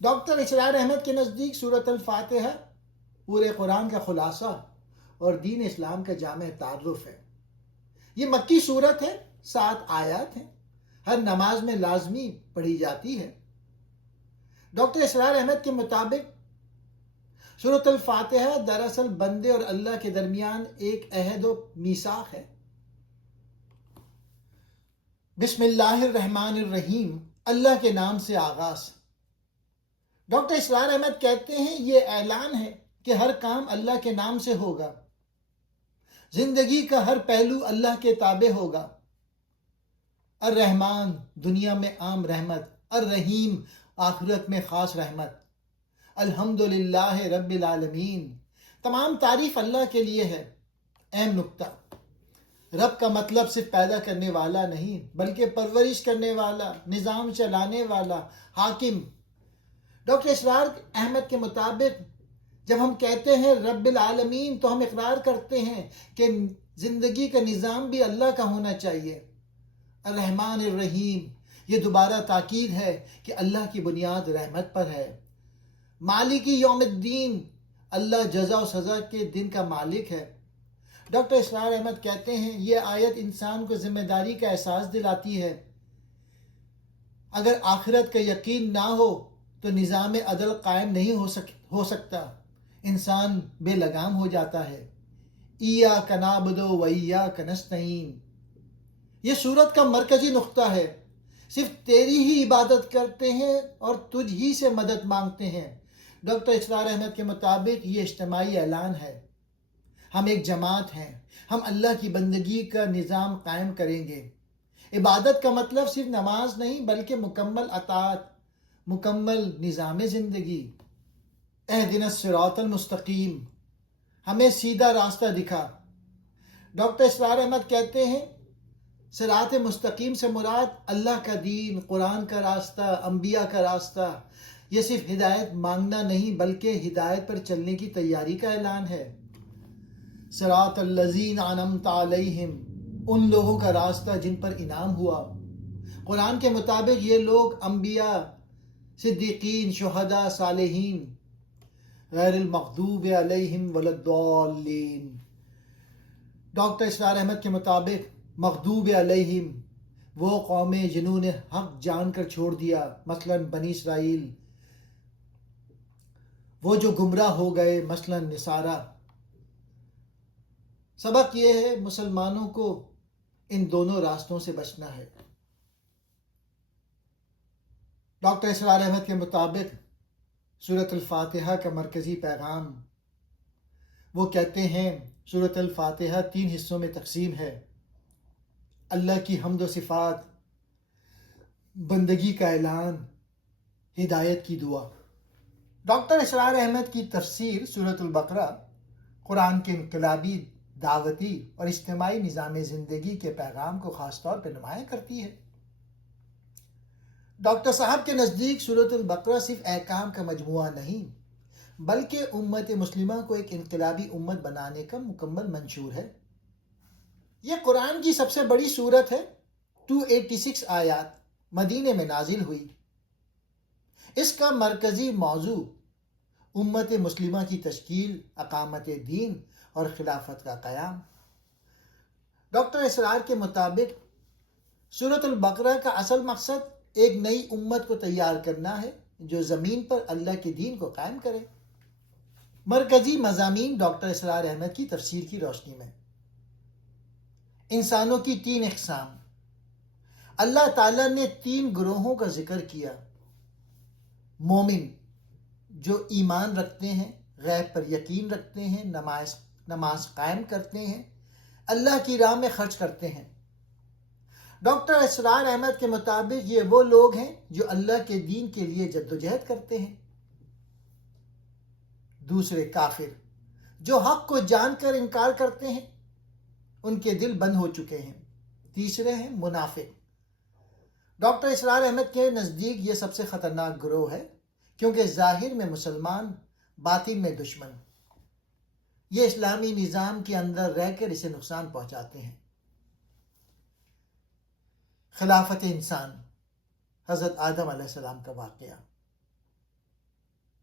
Doctor اسرار احمد کے نزدیک سورۃ الفاتحہ پورے قرآن کا خلاصہ اور دین اسلام کا جامع تعارف ہے۔ یہ مکی صورت ہے، 7 آیات ہیں، ہر نماز میں لازمی پڑھی جاتی ہے۔ ڈاکٹر اسرار احمد کے مطابق سورۃ الفاتحہ دراصل بندے اور اللہ کے درمیان ایک عہد و میثاق ہے۔ بسم اللہ الرحمن الرحیم، اللہ کے نام سے آغاز۔ ڈاکٹر اسرار احمد کہتے ہیں یہ اعلان ہے کہ ہر کام اللہ کے نام سے ہوگا، زندگی کا ہر پہلو اللہ کے تابع ہوگا۔ الرحمن دنیا میں عام رحمت، الرحیم آخرت میں خاص رحمت۔ الحمدللہ رب العالمین، تمام تعریف اللہ کے لیے ہے۔ اہم نکتہ، رب کا مطلب صرف پیدا کرنے والا نہیں بلکہ پرورش کرنے والا، نظام چلانے والا، حاکم۔ ڈاکٹر اسرار احمد کے مطابق جب ہم کہتے ہیں رب العالمین تو ہم اقرار کرتے ہیں کہ زندگی کا نظام بھی اللہ کا ہونا چاہیے۔ الرحمن الرحیم، یہ دوبارہ تاکید ہے کہ اللہ کی بنیاد رحمت پر ہے۔ مالکی یوم الدین، اللہ جزا و سزا کے دن کا مالک ہے۔ ڈاکٹر اسرار احمد کہتے ہیں یہ آیت انسان کو ذمہ داری کا احساس دلاتی ہے۔ اگر آخرت کا یقین نہ ہو تو نظام عدل قائم نہیں ہو سکتا، انسان بے لگام ہو جاتا ہے۔ ایاک نعبد و ایاک نستعین، یہ سورت کا مرکزی نقطہ ہے۔ صرف تیری ہی عبادت کرتے ہیں اور تجھ ہی سے مدد مانگتے ہیں۔ ڈاکٹر اسرار احمد کے مطابق یہ اجتماعی اعلان ہے۔ ہم ایک جماعت ہیں، ہم اللہ کی بندگی کا نظام قائم کریں گے۔ عبادت کا مطلب صرف نماز نہیں بلکہ مکمل اطاعت، مکمل نظام زندگی۔ اہدنا الصراط المستقیم، ہمیں سیدھا راستہ دکھا۔ ڈاکٹر اسرار احمد کہتے ہیں صراط مستقیم سے مراد اللہ کا دین، قرآن کا راستہ، انبیاء کا راستہ۔ یہ صرف ہدایت مانگنا نہیں بلکہ ہدایت پر چلنے کی تیاری کا اعلان ہے۔ صراط الذین انعمت علیہم، ان لوگوں کا راستہ جن پر انعام ہوا۔ قرآن کے مطابق یہ لوگ انبیاء، صدیقین، شہداء، صالحین، غیر المغضوب علیہم ولا الضالین۔ ڈاکٹر اسرار احمد کے مطابق مغضوب علیہم وہ قومیں جنہوں نے حق جان کر چھوڑ دیا، مثلا بنی اسرائیل۔ وہ جو گمراہ ہو گئے، مثلا نصارہ۔ سبق یہ ہے مسلمانوں کو ان دونوں راستوں سے بچنا ہے۔ ڈاکٹر اسرار احمد کے مطابق سورۃ الفاتحہ کا مرکزی پیغام، وہ کہتے ہیں سورۃ الفاتحہ 3 حصوں میں تقسیم ہے۔ اللہ کی حمد و صفات، بندگی کا اعلان، ہدایت کی دعا۔ ڈاکٹر اسرار احمد کی تفسیر سورۃ البقرہ قرآن کے انقلابی، دعوتی اور اجتماعی نظام زندگی کے پیغام کو خاص طور پر نمایاں کرتی ہے۔ ڈاکٹر صاحب کے نزدیک سورۃ البقرہ صرف احکام کا مجموعہ نہیں بلکہ امت مسلمہ کو ایک انقلابی امت بنانے کا مکمل منشور ہے۔ یہ قرآن کی سب سے بڑی سورت ہے، 286 آیات، مدینے میں نازل ہوئی۔ اس کا مرکزی موضوع امت مسلمہ کی تشکیل، اقامت دین اور خلافت کا قیام۔ ڈاکٹر اسرار کے مطابق سورۃ البقرہ کا اصل مقصد ایک نئی امت کو تیار کرنا ہے جو زمین پر اللہ کے دین کو قائم کرے۔ مرکزی مضامین ڈاکٹر اسرار احمد کی تفسیر کی روشنی میں، انسانوں کی 3 اقسام۔ اللہ تعالیٰ نے 3 گروہوں کا ذکر کیا۔ مومن، جو ایمان رکھتے ہیں، غیب پر یقین رکھتے ہیں، نماز قائم کرتے ہیں، اللہ کی راہ میں خرچ کرتے ہیں۔ ڈاکٹر اسرار احمد کے مطابق یہ وہ لوگ ہیں جو اللہ کے دین کے لیے جدوجہد کرتے ہیں۔ دوسرے کافر، جو حق کو جان کر انکار کرتے ہیں، ان کے دل بند ہو چکے ہیں۔ تیسرے ہیں منافق۔ ڈاکٹر اسرار احمد کے نزدیک یہ سب سے خطرناک گروہ ہے کیونکہ ظاہر میں مسلمان، باطن میں دشمن۔ یہ اسلامی نظام کے اندر رہ کر اسے نقصان پہنچاتے ہیں۔ خلافت انسان، حضرت آدم علیہ السلام کا واقعہ۔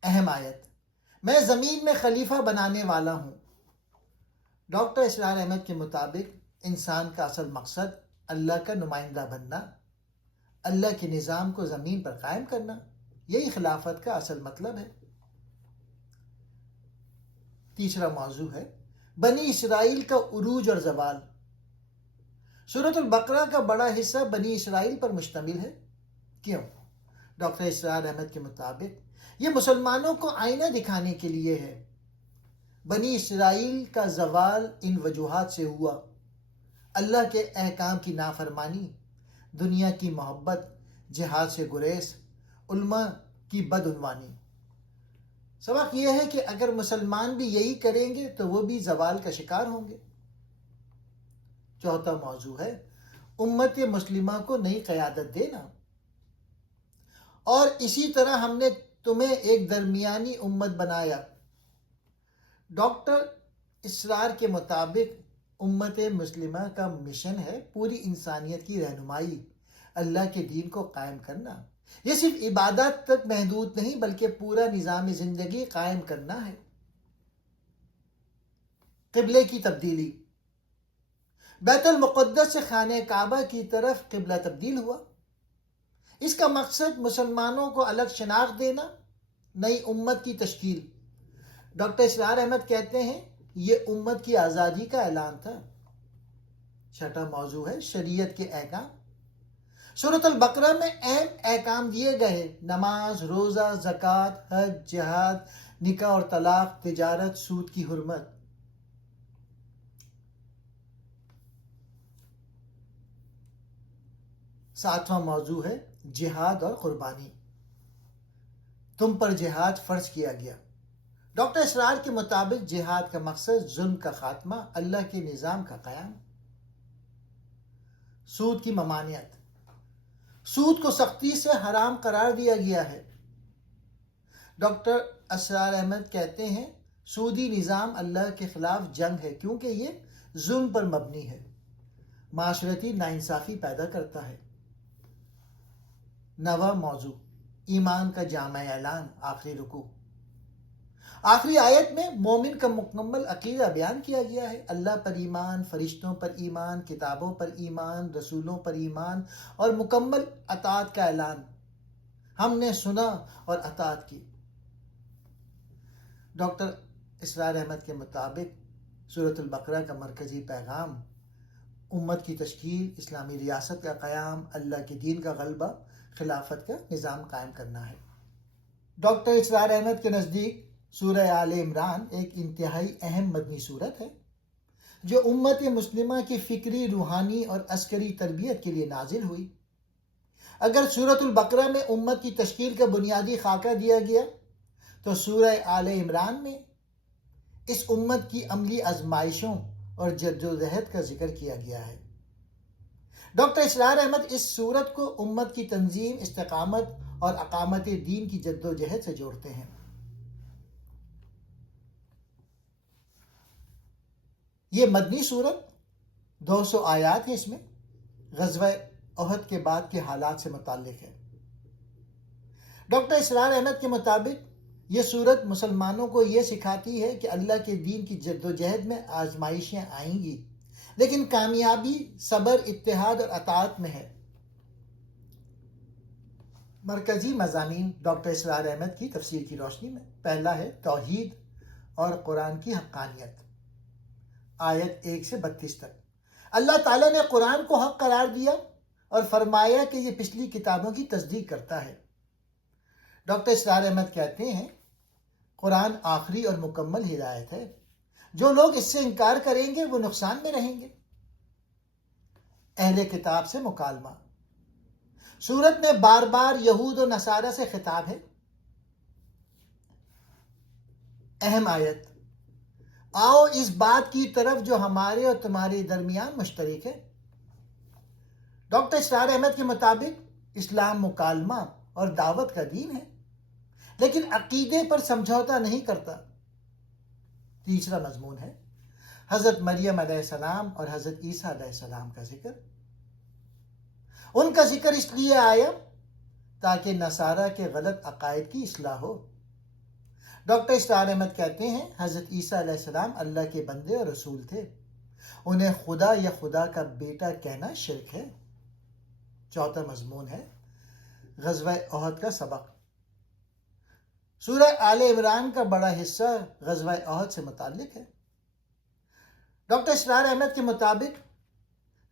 اہم آیت، میں زمین میں خلیفہ بنانے والا ہوں۔ ڈاکٹر اسرار احمد کے مطابق انسان کا اصل مقصد اللہ کا نمائندہ بننا، اللہ کے نظام کو زمین پر قائم کرنا، یہی خلافت کا اصل مطلب ہے۔ تیسرا موضوع ہے بنی اسرائیل کا عروج اور زوال۔ سورۃ البقرہ کا بڑا حصہ بنی اسرائیل پر مشتمل ہے۔ کیوں؟ ڈاکٹر اسرار احمد کے مطابق یہ مسلمانوں کو آئینہ دکھانے کے لیے ہے۔ بنی اسرائیل کا زوال ان وجوہات سے ہوا: اللہ کے احکام کی نافرمانی، دنیا کی محبت، جہاد سے گریز، علماء کی بدعنوانی۔ سبق یہ ہے کہ اگر مسلمان بھی یہی کریں گے تو وہ بھی زوال کا شکار ہوں گے۔ چوتھا موضوع ہے امت مسلمہ کو نئی قیادت دینا، اور اسی طرح ہم نے تمہیں ایک درمیانی امت بنایا۔ ڈاکٹر اسرار کے مطابق امت مسلمہ کا مشن ہے پوری انسانیت کی رہنمائی، اللہ کے دین کو قائم کرنا۔ یہ صرف عبادات تک محدود نہیں بلکہ پورا نظام زندگی قائم کرنا ہے۔ قبلے کی تبدیلی، بیت المقدس سے خانہ کعبہ کی طرف قبلہ تبدیل ہوا۔ اس کا مقصد مسلمانوں کو الگ شناخت دینا، نئی امت کی تشکیل۔ ڈاکٹر اسرار احمد کہتے ہیں یہ امت کی آزادی کا اعلان تھا۔ چھٹا موضوع ہے شریعت کے احکام۔ سورۃ البقرہ میں اہم احکام دیے گئے ہیں: نماز، روزہ، زکوٰۃ، حج، جہاد، نکاح اور طلاق، تجارت، سود کی حرمت۔ ساتواں موضوع ہے جہاد اور قربانی۔ تم پر جہاد فرض کیا گیا۔ ڈاکٹر اسرار کے مطابق جہاد کا مقصد ظلم کا خاتمہ، اللہ کے نظام کا قیام۔ سود کی ممانعت، سود کو سختی سے حرام قرار دیا گیا ہے۔ ڈاکٹر اسرار احمد کہتے ہیں سودی نظام اللہ کے خلاف جنگ ہے کیونکہ یہ ظلم پر مبنی ہے، معاشرتی ناانصافی پیدا کرتا ہے۔ نواں موضوع ایمان کا جامع اعلان، آخری رکوع۔ آخری آیت میں مومن کا مکمل عقیدہ بیان کیا گیا ہے: اللہ پر ایمان، فرشتوں پر ایمان، کتابوں پر ایمان، رسولوں پر ایمان اور مکمل اطاعت کا اعلان۔ ہم نے سنا اور اطاعت کی۔ ڈاکٹر اسرار احمد کے مطابق سورۃ البقرہ کا مرکزی پیغام امت کی تشکیل، اسلامی ریاست کا قیام، اللہ کے دین کا غلبہ، خلافت کا نظام قائم کرنا ہے۔ ڈاکٹر اسرار احمد کے نزدیک سورہ آل عمران ایک انتہائی اہم مدنی سورت ہے جو امت مسلمہ کی فکری، روحانی اور عسکری تربیت کے لیے نازل ہوئی۔ اگر سورۃ البقرہ میں امت کی تشکیل کا بنیادی خاکہ دیا گیا تو سورہ آل عمران میں اس امت کی عملی آزمائشوں اور جدوجہد کا ذکر کیا گیا ہے۔ ڈاکٹر اسرار احمد اس سورت کو امت کی تنظیم، استقامت اور اقامت دین کی جدوجہد سے جوڑتے ہیں۔ یہ مدنی سورت 200 آیات ہیں، اس میں غزوہ احد کے بعد کے حالات سے متعلق ہے۔ ڈاکٹر اسرار احمد کے مطابق یہ سورت مسلمانوں کو یہ سکھاتی ہے کہ اللہ کے دین کی جدوجہد میں آزمائشیں آئیں گی، لیکن کامیابی صبر، اتحاد اور اطاعت میں ہے۔ مرکزی مضامین ڈاکٹر اسرار احمد کی تفسیر کی روشنی میں: پہلا ہے توحید اور قرآن کی حقانیت، آیت 1 سے 32 تک۔ اللہ تعالیٰ نے قرآن کو حق قرار دیا اور فرمایا کہ یہ پچھلی کتابوں کی تصدیق کرتا ہے۔ ڈاکٹر اسرار احمد کہتے ہیں قرآن آخری اور مکمل ہدایت ہے، جو لوگ اس سے انکار کریں گے وہ نقصان میں رہیں گے۔ اہل کتاب سے مکالمہ، سورت میں بار بار یہود و نصارہ سے خطاب ہے۔ اہم آیت: آؤ اس بات کی طرف جو ہمارے اور تمہارے درمیان مشترک ہے۔ ڈاکٹر اسرار احمد کے مطابق اسلام مکالمہ اور دعوت کا دین ہے، لیکن عقیدے پر سمجھوتہ نہیں کرتا۔ تیسرا مضمون ہے حضرت مریم علیہ السلام اور حضرت عیسیٰ علیہ السلام کا ذکر۔ ان کا ذکر اس لیے آیا تاکہ نصارہ کے غلط عقائد کی اصلاح ہو۔ ڈاکٹر اسرار احمد کہتے ہیں حضرت عیسیٰ علیہ السلام اللہ کے بندے اور رسول تھے، انہیں خدا یا خدا کا بیٹا کہنا شرک ہے۔ چوتھا مضمون ہے غزوہ احد کا سبق۔ سورہ آل عمران کا بڑا حصہ غزوہ احد سے متعلق ہے۔ ڈاکٹر اسرار احمد کے مطابق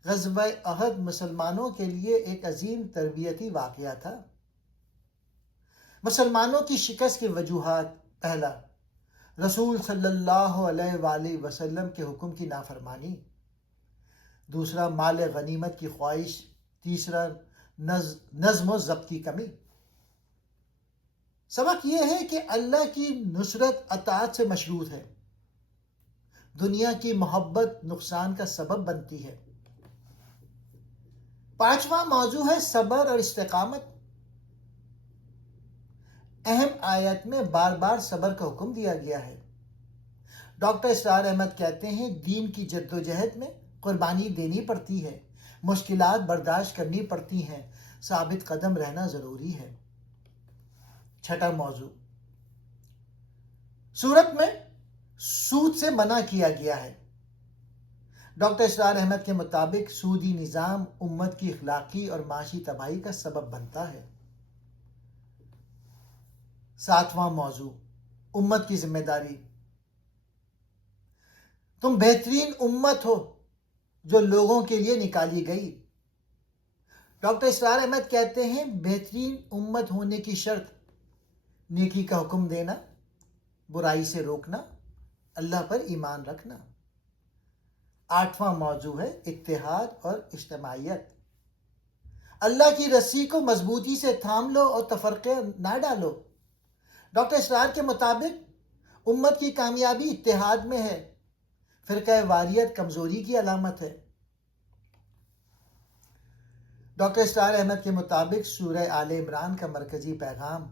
غزوہ احد مسلمانوں کے لیے ایک عظیم تربیتی واقعہ تھا۔ مسلمانوں کی شکست کی وجوہات: پہلا، رسول صلی اللہ علیہ وآلہ وسلم کے حکم کی نافرمانی، دوسرا مال غنیمت کی خواہش، تیسرا نظم و ضبط کی کمی۔ سبق یہ ہے کہ اللہ کی نصرت اطاعت سے مشروط ہے، دنیا کی محبت نقصان کا سبب بنتی ہے۔ پانچواں موضوع ہے صبر اور استقامت۔ اہم آیت میں بار بار صبر کا حکم دیا گیا ہے۔ ڈاکٹر اسرار احمد کہتے ہیں دین کی جدوجہد میں قربانی دینی پڑتی ہے، مشکلات برداشت کرنی پڑتی ہیں، ثابت قدم رہنا ضروری ہے۔ چھٹا موضوع، سورت میں سود سے منع کیا گیا ہے۔ ڈاکٹر اسرار احمد کے مطابق سودی نظام امت کی اخلاقی اور معاشی تباہی کا سبب بنتا ہے۔ ساتواں موضوع، امت کی ذمہ داری۔ تم بہترین امت ہو جو لوگوں کے لیے نکالی گئی۔ ڈاکٹر اسرار احمد کہتے ہیں بہترین امت ہونے کی شرط نیکی کا حکم دینا، برائی سے روکنا، اللہ پر ایمان رکھنا۔ آٹھواں موضوع ہے اتحاد اور اجتماعیت۔ اللہ کی رسی کو مضبوطی سے تھام لو اور تفرقے نہ ڈالو۔ ڈاکٹر اسرار کے مطابق امت کی کامیابی اتحاد میں ہے، فرقہ واریت کمزوری کی علامت ہے۔ ڈاکٹر اسرار احمد کے مطابق سورہ آل عمران کا مرکزی پیغام،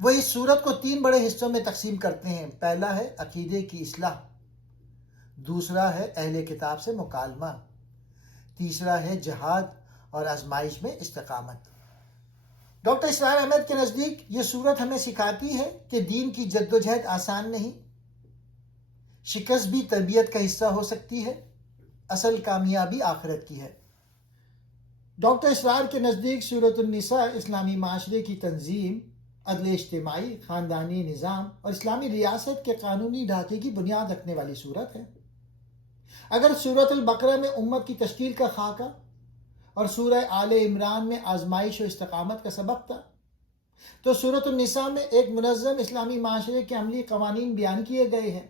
وہ اس سورت کو 3 بڑے حصوں میں تقسیم کرتے ہیں۔ پہلا ہے عقیدے کی اصلاح، دوسرا ہے اہل کتاب سے مکالمہ، تیسرا ہے جہاد اور آزمائش میں استقامت۔ ڈاکٹر اسرار احمد کے نزدیک یہ سورت ہمیں سکھاتی ہے کہ دین کی جدوجہد آسان نہیں، شکست بھی تربیت کا حصہ ہو سکتی ہے، اصل کامیابی آخرت کی ہے۔ ڈاکٹر اسرار کے نزدیک سورۃ النساء اسلامی معاشرے کی تنظیم، عدل اجتماعی، خاندانی نظام اور اسلامی ریاست کے قانونی ڈھانچے کی بنیاد رکھنے والی سورت ہے۔ اگر سورۃ البقرہ میں امت کی تشکیل کا خاکہ اور سورہ آل عمران میں آزمائش و استقامت کا سبق تھا، تو سورۃ النساء میں ایک منظم اسلامی معاشرے کے عملی قوانین بیان کیے گئے ہیں۔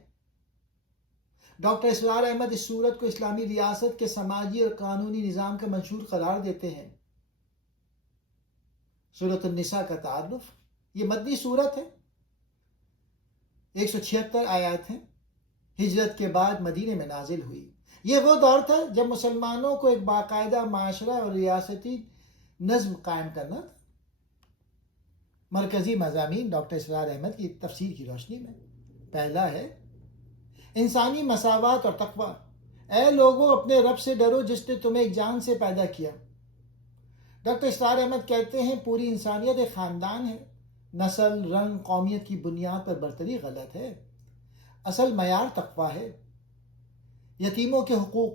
ڈاکٹر اسرار احمد اس سورت کو اسلامی ریاست کے سماجی اور قانونی نظام کا منشور قرار دیتے ہیں۔ سورۃ النساء کا تعارف، یہ مدنی سورت ہے، 176 آیات ہیں، ہجرت کے بعد مدینے میں نازل ہوئی۔ یہ وہ دور تھا جب مسلمانوں کو ایک باقاعدہ معاشرہ اور ریاستی نظم قائم کرنا تھا۔ مرکزی مضامین ڈاکٹر اسرار احمد کی تفسیر کی روشنی میں: پہلا ہے انسانی مساوات اور تقوی۔ اے لوگوں، اپنے رب سے ڈرو جس نے تمہیں ایک جان سے پیدا کیا۔ ڈاکٹر اسرار احمد کہتے ہیں پوری انسانیت ایک خاندان ہے، نسل، رنگ، قومیت کی بنیاد پر برتری غلط ہے، اصل معیار تقوی ہے۔ یتیموں کے حقوق،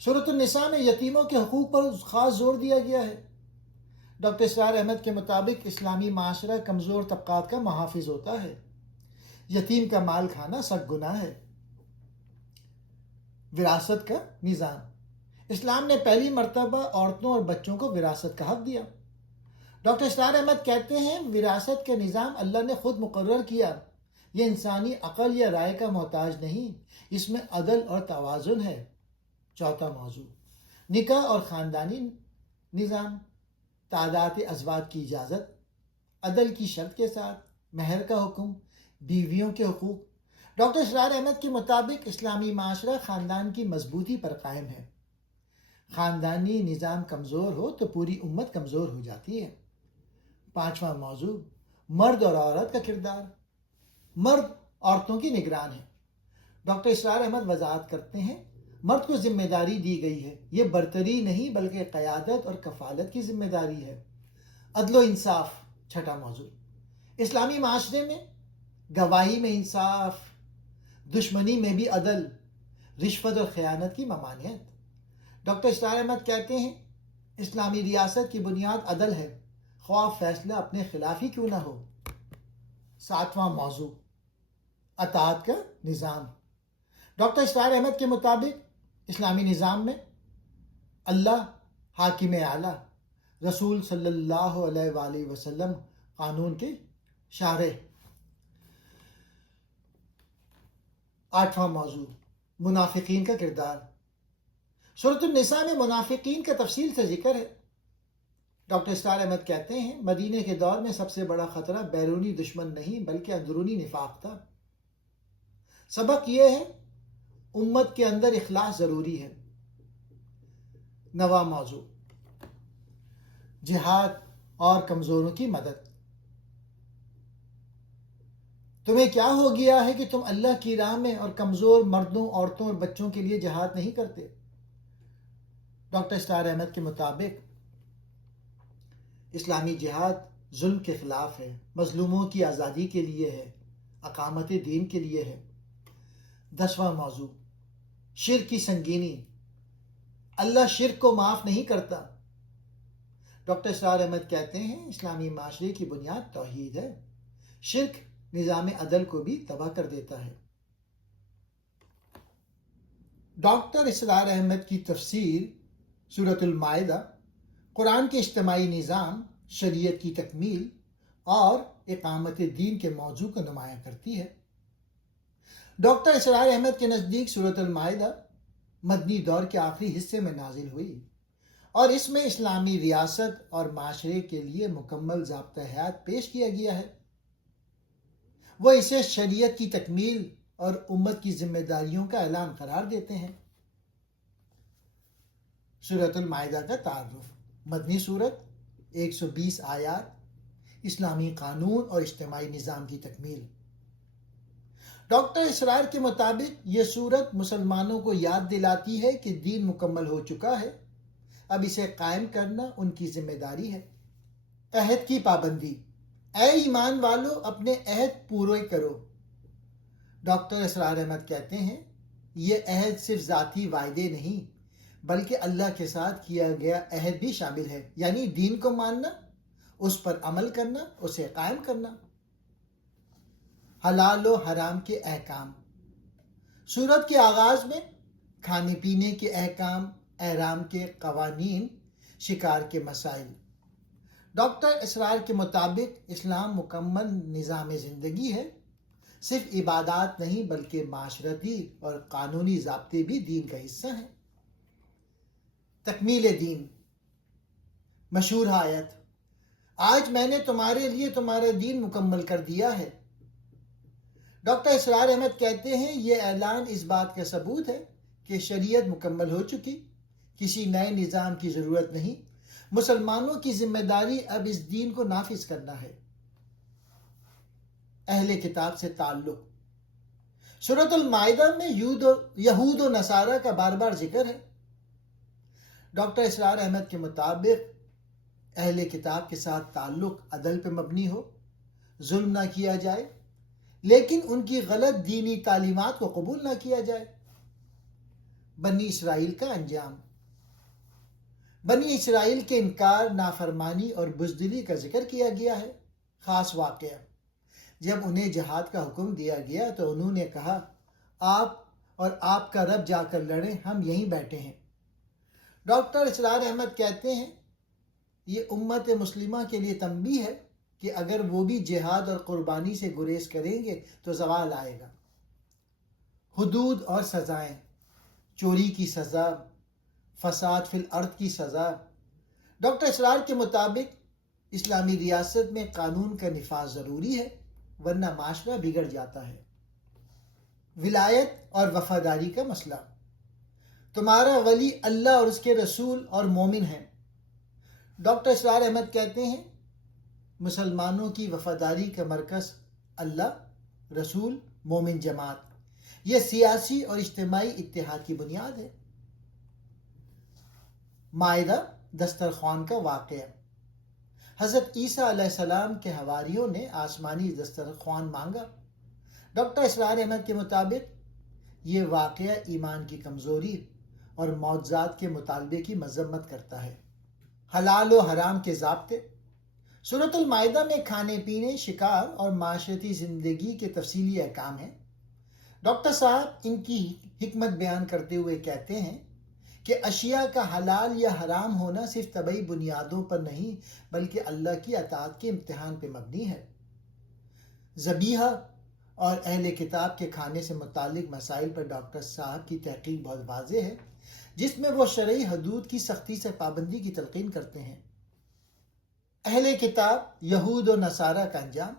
سورۃ النساء میں یتیموں کے حقوق پر خاص زور دیا گیا ہے۔ ڈاکٹر اسرار احمد کے مطابق اسلامی معاشرہ کمزور طبقات کا محافظ ہوتا ہے، یتیم کا مال کھانا سخت گناہ ہے۔ وراثت کا نظام، اسلام نے پہلی مرتبہ عورتوں اور بچوں کو وراثت کا حق دیا۔ ڈاکٹر اسرار احمد کہتے ہیں وراثت کا نظام اللہ نے خود مقرر کیا، یہ انسانی عقل یا رائے کا محتاج نہیں، اس میں عدل اور توازن ہے۔ چوتھا موضوع، نکاح اور خاندانی نظام، تعداد ازواج کی اجازت، عدل کی شرط کے ساتھ، مہر کا حکم، بیویوں کے حقوق۔ ڈاکٹر اسرار احمد کے مطابق اسلامی معاشرہ خاندان کی مضبوطی پر قائم ہے، خاندانی نظام کمزور ہو تو پوری امت کمزور ہو جاتی ہے۔ پانچواں موضوع، مرد اور عورت کا کردار، مرد عورتوں کی نگران ہے۔ ڈاکٹر اسرار احمد وضاحت کرتے ہیں مرد کو ذمہ داری دی گئی ہے، یہ برتری نہیں بلکہ قیادت اور کفالت کی ذمہ داری ہے۔ عدل و انصاف، چھٹا موضوع، اسلامی معاشرے میں گواہی میں انصاف، دشمنی میں بھی عدل، رشوت اور خیانت کی ممانعت۔ ڈاکٹر اسرار احمد کہتے ہیں اسلامی ریاست کی بنیاد عدل ہے، خواہ فیصلہ اپنے خلاف ہی کیوں نہ ہو۔ 7واں موضوع اطاعت کا نظام۔ ڈاکٹر اسرار احمد کے مطابق اسلامی نظام میں اللہ حاکم اعلیٰ، رسول صلی اللہ علیہ وآلہ وسلم قانون کے شارح۔ 8واں موضوع منافقین کا کردار۔ سورۃ النساء میں منافقین کا تفصیل سے ذکر ہے۔ ڈاکٹر اسرار احمد کہتے ہیں مدینے کے دور میں سب سے بڑا خطرہ بیرونی دشمن نہیں بلکہ اندرونی نفاق تھا۔ سبق یہ ہے امت کے اندر اخلاص ضروری ہے۔ 9واں موضوع جہاد اور کمزوروں کی مدد۔ تمہیں کیا ہو گیا ہے کہ تم اللہ کی راہ میں اور کمزور مردوں، عورتوں اور بچوں کے لیے جہاد نہیں کرتے؟ ڈاکٹر اسرار احمد کے مطابق اسلامی جہاد ظلم کے خلاف ہے، مظلوموں کی آزادی کے لیے ہے، اقامت دین کے لیے ہے۔ 10واں موضوع شرک کی سنگینی۔ اللہ شرک کو معاف نہیں کرتا۔ ڈاکٹر اسرار احمد کہتے ہیں اسلامی معاشرے کی بنیاد توحید ہے، شرک نظام عدل کو بھی تباہ کر دیتا ہے۔ ڈاکٹر اسرار احمد کی تفسیر سورۃ المائدہ قرآن کے اجتماعی نظام، شریعت کی تکمیل اور اقامت دین کے موضوع کو نمایاں کرتی ہے۔ ڈاکٹر اسرار احمد کے نزدیک سورۃ المائدہ مدنی دور کے آخری حصے میں نازل ہوئی اور اس میں اسلامی ریاست اور معاشرے کے لیے مکمل ضابطہ حیات پیش کیا گیا ہے۔ وہ اسے شریعت کی تکمیل اور امت کی ذمہ داریوں کا اعلان قرار دیتے ہیں۔ سورۃ المائدہ کا تعارف۔ مدنی سورت، 120 آیات، اسلامی قانون اور اجتماعی نظام کی تکمیل۔ ڈاکٹر اسرار کے مطابق یہ سورت مسلمانوں کو یاد دلاتی ہے کہ دین مکمل ہو چکا ہے، اب اسے قائم کرنا ان کی ذمہ داری ہے۔ عہد کی پابندی۔ اے ایمان والو اپنے عہد پورے کرو۔ ڈاکٹر اسرار احمد کہتے ہیں یہ عہد صرف ذاتی وعدے نہیں بلکہ اللہ کے ساتھ کیا گیا عہد بھی شامل ہے، یعنی دین کو ماننا، اس پر عمل کرنا، اسے قائم کرنا۔ حلال و حرام کے احکام۔ سورت کے آغاز میں کھانے پینے کے احکام، احرام کے قوانین، شکار کے مسائل۔ ڈاکٹر اسرار کے مطابق اسلام مکمل نظام زندگی ہے، صرف عبادات نہیں بلکہ معاشرتی اور قانونی ضابطے بھی دین کا حصہ ہیں۔ تکمیل دین۔ مشہور آیت، آج میں نے تمہارے لیے تمہارا دین مکمل کر دیا ہے۔ ڈاکٹر اسرار احمد کہتے ہیں یہ اعلان اس بات کا ثبوت ہے کہ شریعت مکمل ہو چکی، کسی نئے نظام کی ضرورت نہیں، مسلمانوں کی ذمہ داری اب اس دین کو نافذ کرنا ہے۔ اہل کتاب سے تعلق۔ سورۃ المائدہ میں یہود و نصارہ کا بار بار ذکر ہے۔ ڈاکٹر اسرار احمد کے مطابق اہل کتاب کے ساتھ تعلق عدل پہ مبنی ہو، ظلم نہ کیا جائے، لیکن ان کی غلط دینی تعلیمات کو قبول نہ کیا جائے۔ بنی اسرائیل کا انجام۔ بنی اسرائیل کے انکار، نافرمانی اور بزدلی کا ذکر کیا گیا ہے۔ خاص واقعہ، جب انہیں جہاد کا حکم دیا گیا تو انہوں نے کہا آپ اور آپ کا رب جا کر لڑیں، ہم یہیں بیٹھے ہیں۔ ڈاکٹر اسرار احمد کہتے ہیں یہ امت مسلمہ کے لیے تنبیہ ہے کہ اگر وہ بھی جہاد اور قربانی سے گریز کریں گے تو زوال آئے گا۔ حدود اور سزائیں۔ چوری کی سزا، فساد فی الارض کی سزا۔ ڈاکٹر اسرار کے مطابق اسلامی ریاست میں قانون کا نفاذ ضروری ہے ورنہ معاشرہ بگڑ جاتا ہے۔ ولایت اور وفاداری کا مسئلہ۔ تمہارا ولی اللہ اور اس کے رسول اور مومن ہیں۔ ڈاکٹر اسرار احمد کہتے ہیں مسلمانوں کی وفاداری کا مرکز اللہ، رسول، مومن جماعت، یہ سیاسی اور اجتماعی اتحاد کی بنیاد ہے۔ مائدہ دسترخوان کا واقعہ۔ حضرت عیسیٰ علیہ السلام کے حواریوں نے آسمانی دسترخوان مانگا ڈاکٹر اسرار احمد کے مطابق یہ واقعہ ایمان کی کمزوری اور معجزات کے مطالبے کی مذمت کرتا ہے۔ حلال و حرام کے ضابطے۔ سورۃ المائدہ میں کھانے پینے، شکار اور معاشرتی زندگی کے تفصیلی احکام ہیں۔ ڈاکٹر صاحب ان کی حکمت بیان کرتے ہوئے کہتے ہیں کہ اشیاء کا حلال یا حرام ہونا صرف طبعی بنیادوں پر نہیں بلکہ اللہ کی اطاعت کے امتحان پہ مبنی ہے۔ ذبیحہ اور اہل کتاب کے کھانے سے متعلق مسائل پر ڈاکٹر صاحب کی تحقیق بہت واضح ہے، جس میں وہ شرعی حدود کی سختی سے پابندی کی تلقین کرتے ہیں۔ اہل کتاب یہود و نصارہ کا انجام۔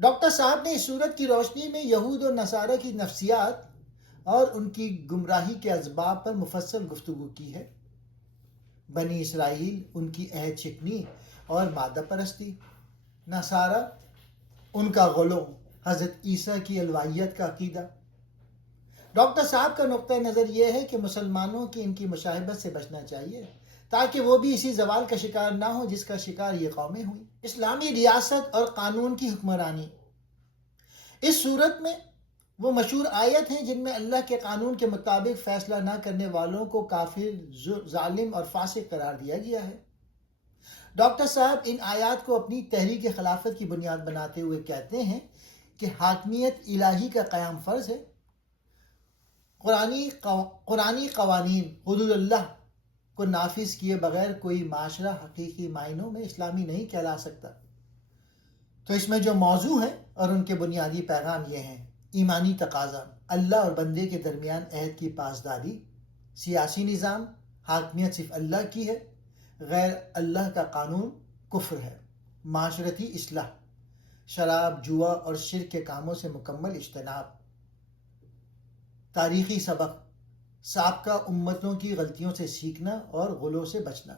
ڈاکٹر صاحب نے اس صورت کی روشنی میں یہود و نصارہ کی نفسیات اور ان کی گمراہی کے اسباب پر مفصل گفتگو کی ہے۔ بنی اسرائیل، ان کی عہد شکنی اور مادہ پرستی۔ نصارہ، ان کا غلو، حضرت عیسیٰ کی الوہیت کا عقیدہ۔ ڈاکٹر صاحب کا نقطہ نظر یہ ہے کہ مسلمانوں کی ان کی مشابہت سے بچنا چاہیے تاکہ وہ بھی اسی زوال کا شکار نہ ہو جس کا شکار یہ قومیں ہوئیں۔ اسلامی ریاست اور قانون کی حکمرانی۔ اس صورت میں وہ مشہور آیت ہیں جن میں اللہ کے قانون کے مطابق فیصلہ نہ کرنے والوں کو کافر، ظالم اور فاسق قرار دیا گیا ہے۔ ڈاکٹر صاحب ان آیات کو اپنی تحریک خلافت کی بنیاد بناتے ہوئے کہتے ہیں کہ حاکمیت الہی کا قیام فرض ہے۔ قرآنی قوانین، حدود اللہ کو نافذ کیے بغیر کوئی معاشرہ حقیقی معنوں میں اسلامی نہیں کہلا سکتا۔ تو اس میں جو موضوع ہے اور ان کے بنیادی پیغام یہ ہیں: ایمانی تقاضا، اللہ اور بندے کے درمیان عہد کی پاسداری، سیاسی نظام، حاکمیت صرف اللہ کی ہے، غیر اللہ کا قانون کفر ہے، معاشرتی اصلاح، شراب، جوا اور شرک کے کاموں سے مکمل اجتناب، تاریخی سبق، سابقہ امتوں کی غلطیوں سے سیکھنا اور غلو سے بچنا۔